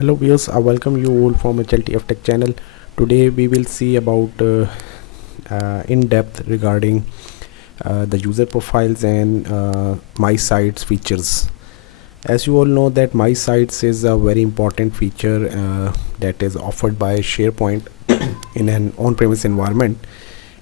Hello viewers, I welcome you all from HLTF Tech channel. Today we will see about in depth regarding the user profiles and MySites features. As you all know that MySites is a very important feature that is offered by SharePoint in an on-premise environment,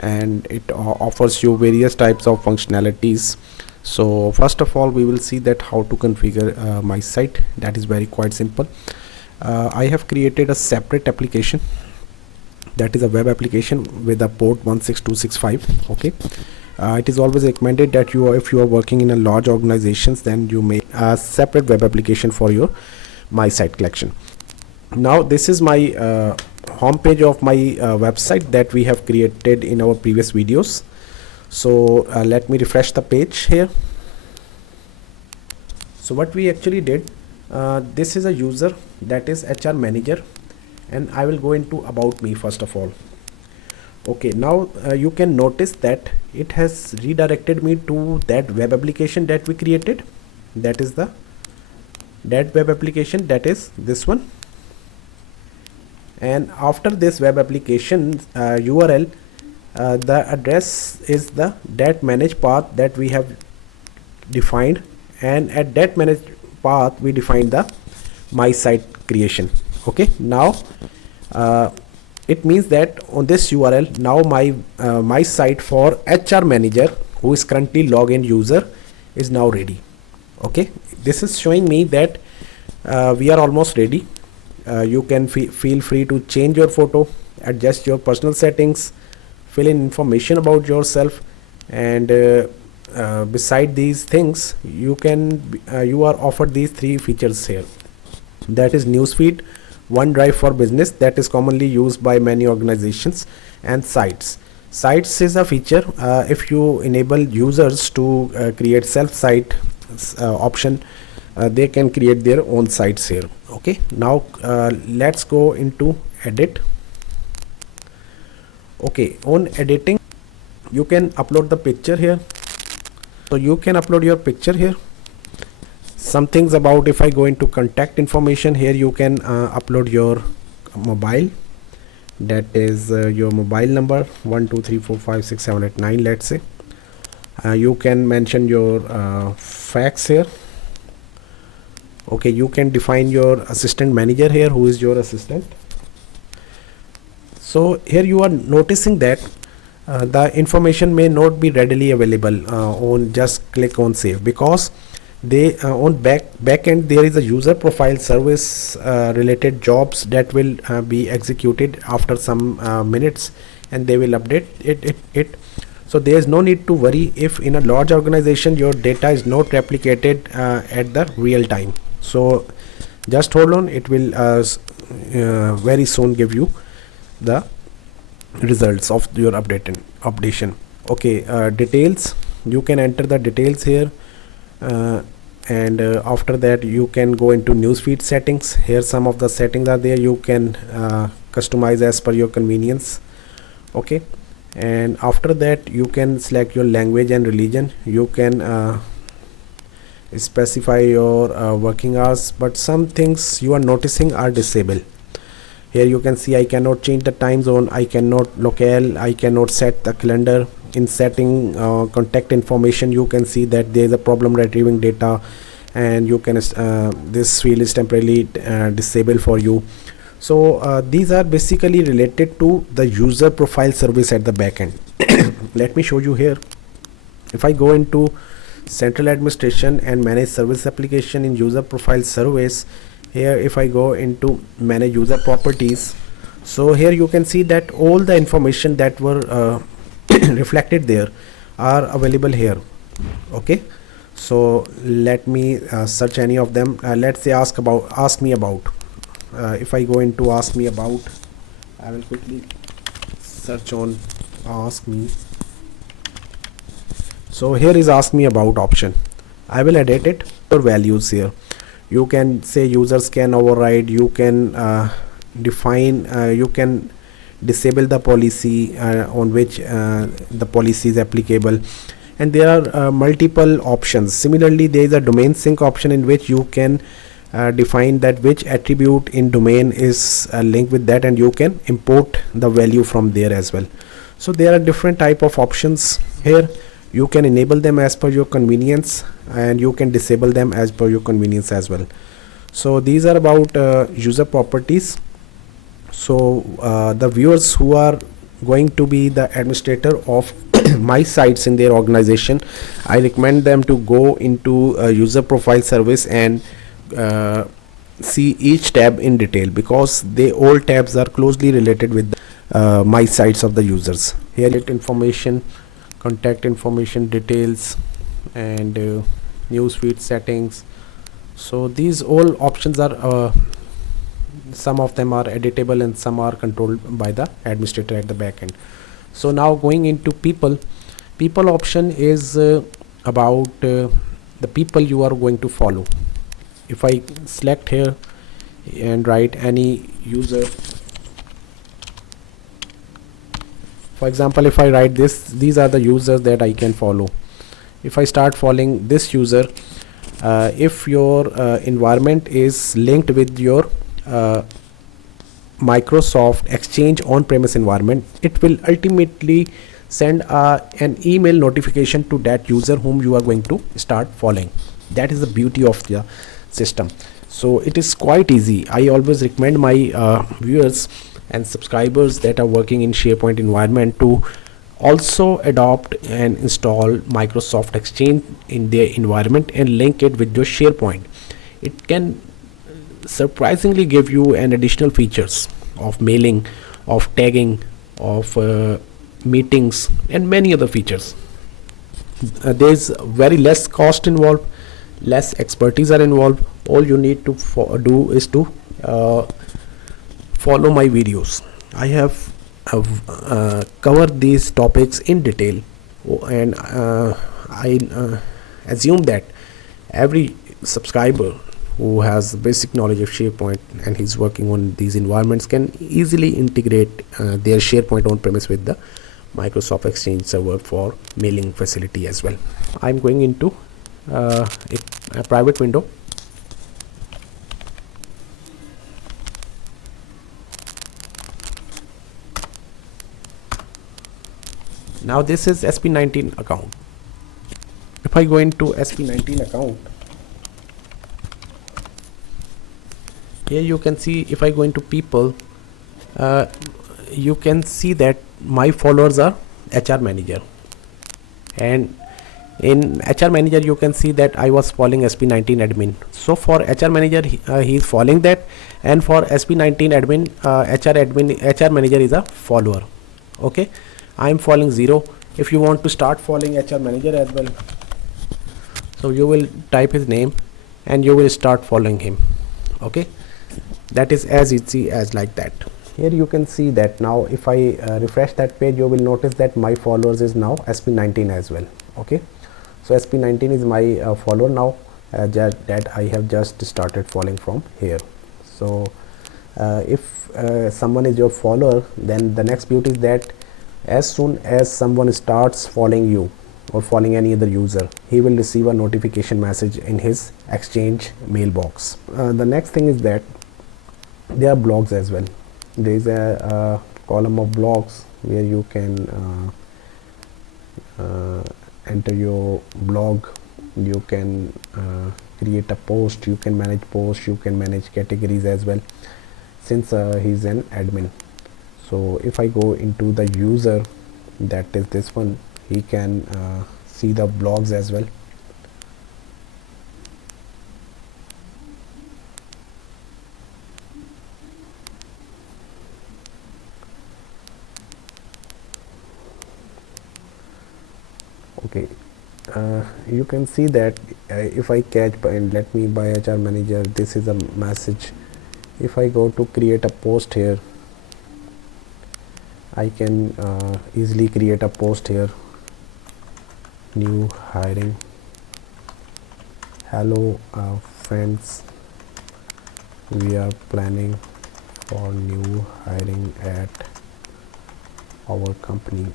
and it offers you various types of functionalities. So first of all, we will see that how to configure MySite. That is very quite simple. I have created a separate application, that is a web application with a port 16265. Okay, it is always recommended that if you are working in a large organizations, then you make a separate web application for your MySite collection. Now this is my home page of my website that we have created in our previous videos. So let me refresh the page here. So what we actually did, this is a user, that is HR manager, and I will go into about me first of all. Okay, now you can notice that it has redirected me to that web application that we created. That is that web application, that is this one. And after this web application URL, the address is the that manage path that we have defined, and at that manage path we define the MySite creation. Okay, now it means that on this URL now my site for HR manager, who is currently login user, is now ready. Okay, this is showing me that we are almost ready. You can feel free to change your photo, adjust your personal settings, fill in information about yourself, and beside these things you are offered these three features here. That is newsfeed, OneDrive for business, that is commonly used by many organizations, and sites. Sites is a feature if you enable users to create self-site option, they can create their own sites here. Okay, now let's go into edit. Okay, on editing you can upload the picture here. So you can upload your picture here. Some things about, if I go into contact information here, you can upload your mobile, that is your mobile number 123456789, let's say. You can mention your fax here. Okay, you can define your assistant manager here, who is your assistant. So here you are noticing that the information may not be readily available on just click on save, because they on back end there is a user profile service related jobs that will be executed after some minutes, and they will update it. So there is no need to worry if in a large organization your data is not replicated at the real time. So just hold on, it will very soon give you the results of your updation. Okay, details, you can enter the details here, and after that you can go into newsfeed settings. Here some of the settings are there, you can customize as per your convenience. Okay, and after that you can select your language and religion. You can specify your working hours, but some things you are noticing are disabled. Here you can see I cannot change the time zone, I cannot locale, I cannot set the calendar. In setting contact information, you can see that there is a problem retrieving data, and you can this field is temporarily disabled for you. So these are basically related to the user profile service at the back end. Let me show you here. If I go into central administration and manage service application in user profile service, here if I go into manage user properties, so here you can see that all the information that were reflected there are available here. Okay, so let me search any of them. Let's say ask me about. If I go into ask me about, I will quickly search on ask me. So here is ask me about option. I will edit it for values here. You can say users can override, you can define, you can disable the policy on which the policy is applicable, and there are multiple options. Similarly, there is a domain sync option in which you can define that which attribute in domain is linked with that, and you can import the value from there as well. So there are different type of options here. You can enable them as per your convenience, and you can disable them as per your convenience as well. So these are about user properties. So the viewers who are going to be the administrator of my sites in their organization, I recommend them to go into user profile service and see each tab in detail, because they all tabs are closely related with the my sites of the users. Here it information, contact information, details, and newsfeed settings. So these all options are some of them are editable and some are controlled by the administrator at the back end. So now going into people option is about the people you are going to follow. If I select here and write any user, for example, if I write this, these are the users that I can follow. If I start following this user, if your environment is linked with your Microsoft Exchange on-premise environment, it will ultimately send an email notification to that user whom you are going to start following. That is the beauty of the system. So it is quite easy. I always recommend my viewers and subscribers that are working in SharePoint environment to also adopt and install Microsoft Exchange in their environment and link it with your SharePoint. It can surprisingly give you an additional features of mailing, of tagging, of meetings, and many other features. There's very less cost involved, less expertise are involved. All you need to do is to follow my videos. I have covered these topics in detail, and I assume that every subscriber who has basic knowledge of SharePoint and he's working on these environments can easily integrate their SharePoint on-premise with the Microsoft Exchange server for mailing facility as well. I'm going into a private window. Now this is SP19 account. If I go into SP19 account, here you can see, if I go into people, you can see that my followers are HR manager, and in HR manager you can see that I was following SP19 admin. So for HR manager he is following that, and for SP19 admin, HR manager is a follower. Okay, I am following 0. If you want to start following HR manager as well, so you will type his name and you will start following him. Okay, that is as easy as like that. Here you can see that now if I refresh that page, you will notice that my followers is now SP19 as well. Okay, so SP19 is my follower now, that I have just started following from here. So if someone is your follower, then the next beauty is that as soon as someone starts following you or following any other user, he will receive a notification message in his Exchange mailbox. The next thing is that there are blogs as well. There is a column of blogs where you can enter your blog. You can create a post, you can manage posts, you can manage categories as well, since he's an admin. So if I go into the user, that is this one, he can see the blogs as well. Okay, you can see that if I catch and let me by HR manager, this is a message. If I go to create a post here, I can easily create a post here. New hiring. Hello friends, we are planning for new hiring at our company.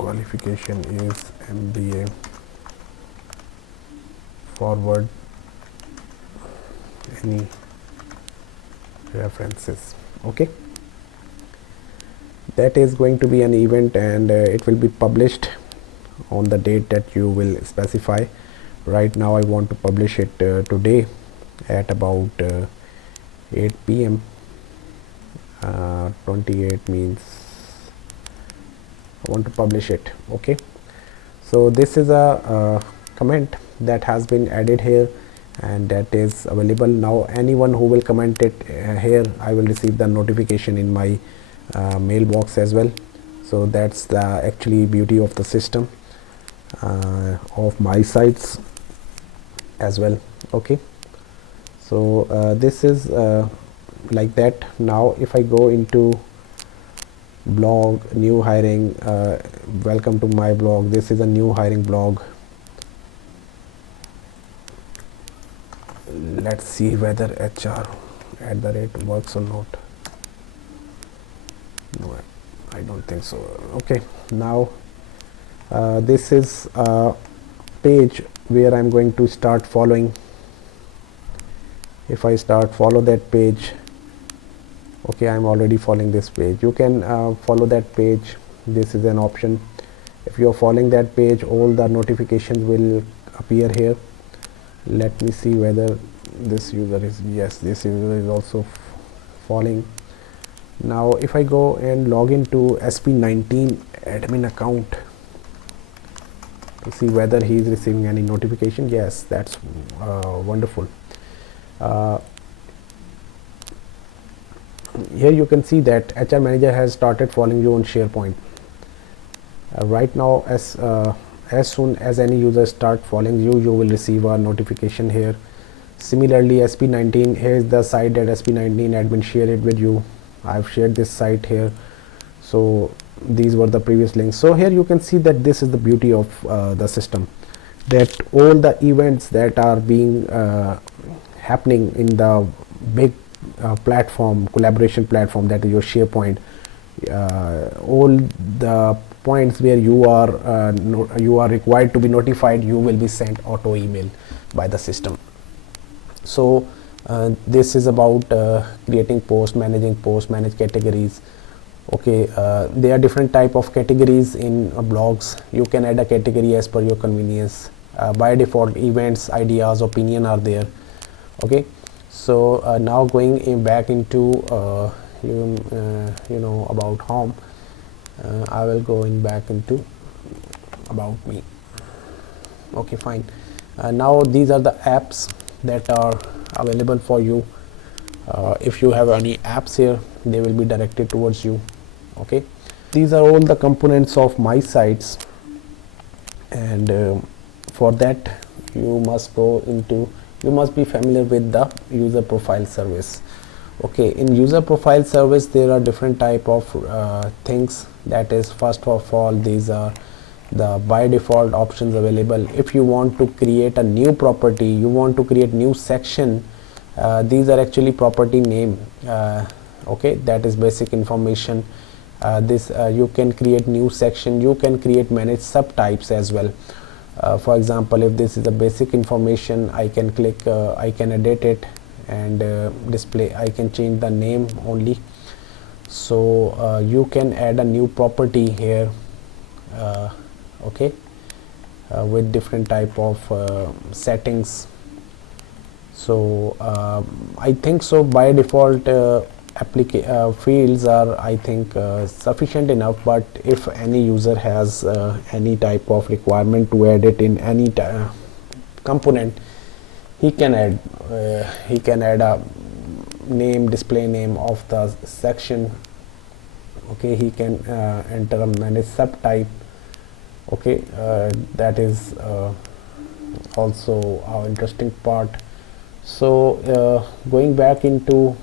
qualification is MBA, forward any references. Okay, that is going to be an event, and it will be published on the date that you will specify. Right now I want to publish it today at about 8 p.m. 28 means I want to publish it. Okay, so this is a comment that has been added here, and that is available now. Anyone who will comment it here, I will receive the notification in my mailbox as well. So that's the actually beauty of the system of MySites as well. Okay, so this is like that. Now if I go into blog, new hiring, welcome to my blog. This is a new hiring blog. Let's see whether HR@ works or not. No, I don't think so. Okay, now this is a page where I'm going to start following. If I start follow that page, okay, I'm already following this page. You can follow that page. This is an option. If you're following that page, all the notifications will appear here. Let me see whether this user is, yes, this user is also following. Now if I go and log into SP19 admin account to see whether he is receiving any notification, yes, that's wonderful. Here you can see that HR manager has started following you on SharePoint. Right now, as soon as any user start following you, you will receive a notification here. Similarly, SP19, here is the site that SP19 admin shared it with you. I've shared this site here. So these were the previous links. So here you can see that this is the beauty of the system, that all the events that are being happening in the big platform, collaboration platform, that is your SharePoint, all the points where you are required to be notified, you will be sent auto email by the system. So this is about creating posts, managing posts, manage categories. Okay, there are different type of categories in blogs. You can add a category as per your convenience. By default, events, ideas, opinion are there. Okay, so now going back into about home, I will go back into about me. Okay, fine. Now these are the apps that are available for you. If you have any apps here, they will be directed towards you. Okay, these are all the components of MySites, and for that you must be familiar with the user profile service. Okay, in user profile service there are different type of things. That is, first of all, these are the by default options available. If you want to create a new property, you want to create new section, these are actually property name. Okay, that is basic information. You can create new section, you can create manage subtypes as well. For example, if this is the basic information, I can click, I can edit it and display. I can change the name only. So you can add a new property here. Okay, with different type of settings. So I think so by default fields are, I think, sufficient enough, but if any user has any type of requirement to add it in any component, he can add a name, display name of the section. Okay, he can enter a manage subtype. Okay, that is also our interesting part. So going back into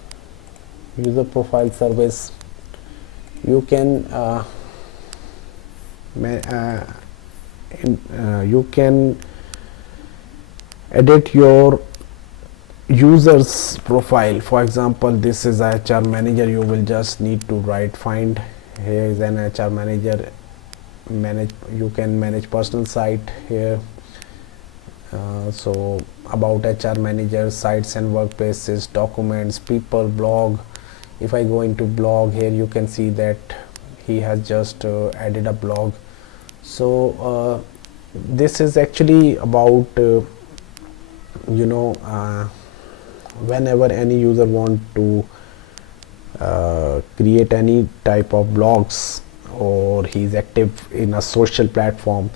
user profile service, you can edit your user's profile. For example, this is a HR manager. You will just need to find, here is an HR manager, you can manage personal site here. So about HR manager, sites and workplaces, documents, people, blog. If I go into blog here, you can see that he has just added a blog. So this is actually about whenever any user want to create any type of blogs, or he's active in a social platform,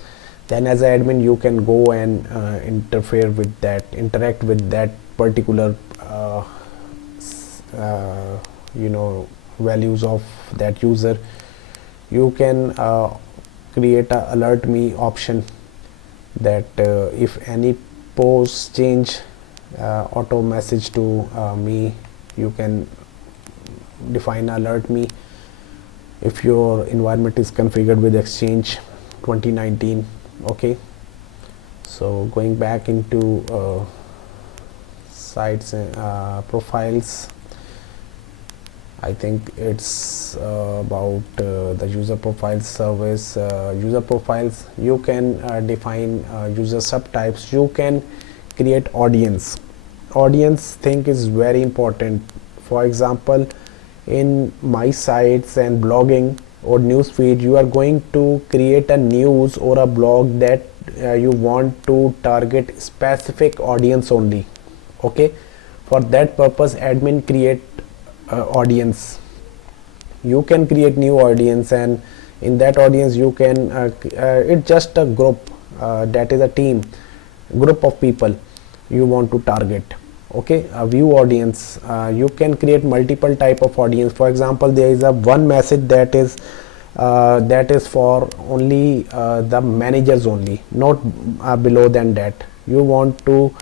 then as an admin you can go and interact with that particular values of that user. You can create a alert me option, that if any post change, auto message to me. You can define alert me if your environment is configured with Exchange 2019. Okay, so going back into sites and profiles, I think it's about the user profile service. User profiles, you can define user subtypes. You can create audience thing is very important. For example, in MySites and blogging or newsfeed, you are going to create a news or a blog that you want to target specific audience only. Okay, for that purpose admin create audience. You can create new audience, and in that audience you can it's just a group, that is a team, group of people you want to target. Okay, a view audience, you can create multiple type of audience. For example, there is a one message that is for only the managers only, not below than that. You want to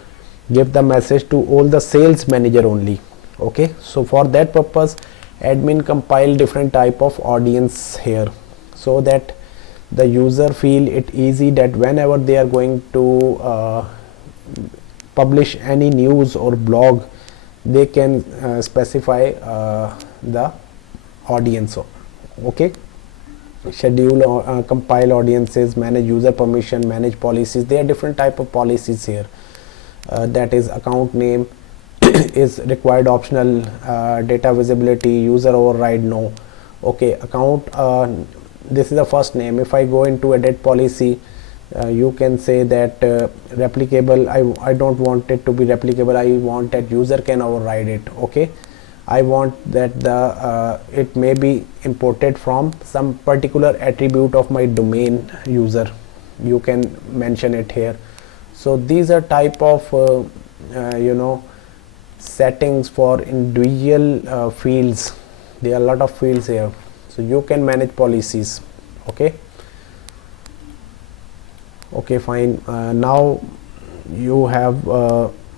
give the message to all the sales manager only. Okay, so for that purpose admin compile different type of audience here, so that the user feel it easy that whenever they are going to publish any news or blog, they can specify the audience. Okay, schedule or compile audiences, manage user permission, manage policies. There are different type of policies here, that is account name is required optional, data visibility, user override no. Okay, account, this is the first name. If I go into edit policy, you can say that replicable, I don't want it to be replicable, I want that user can override it. Okay, I want that the it may be imported from some particular attribute of my domain user. You can mention it here. So these are type of settings for individual fields. There are a lot of fields here, so you can manage policies. Okay, fine. Now you have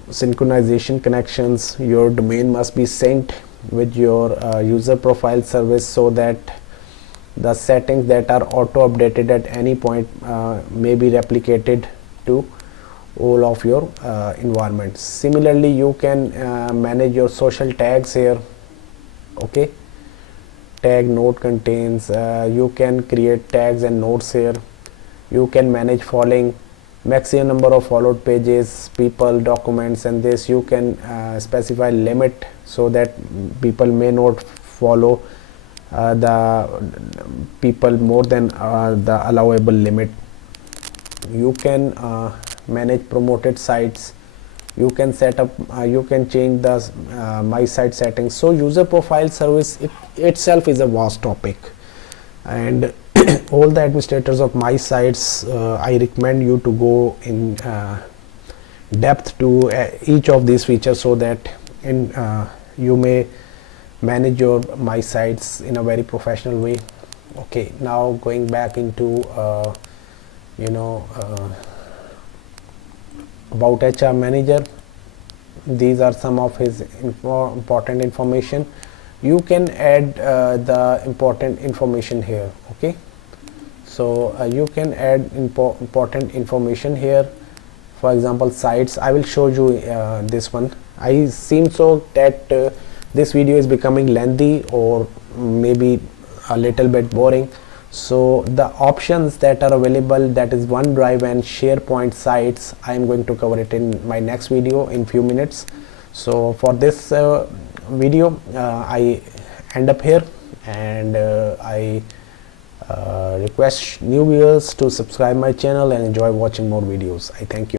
synchronization connections. Your domain must be synced with your user profile service, so that the settings that are auto updated at any point may be replicated to all of your environments. Similarly, you can manage your social tags here. Okay, tag node contains, you can create tags and nodes here. You can manage following, maximum number of followed pages, people, documents, and this you can specify limit, so that people may not follow the people more than the allowable limit. You can manage promoted sites. You can set up, you can change the MySite settings. So user profile service itself is a vast topic, and all the administrators of MySites, I recommend you to go in depth to each of these features, so that you may manage your MySites in a very professional way. Okay, now going back into about HR manager, these are some of his important information. You can add the important information here. Okay, so you can add important information here. For example, sites, I will show you this one. I seem so that this video is becoming lengthy or maybe a little bit boring, So the options that are available, that is OneDrive and SharePoint sites, I am going to cover it in my next video in few minutes. So for this video I end up here, and I request new viewers to subscribe my channel and enjoy watching more videos. I thank you.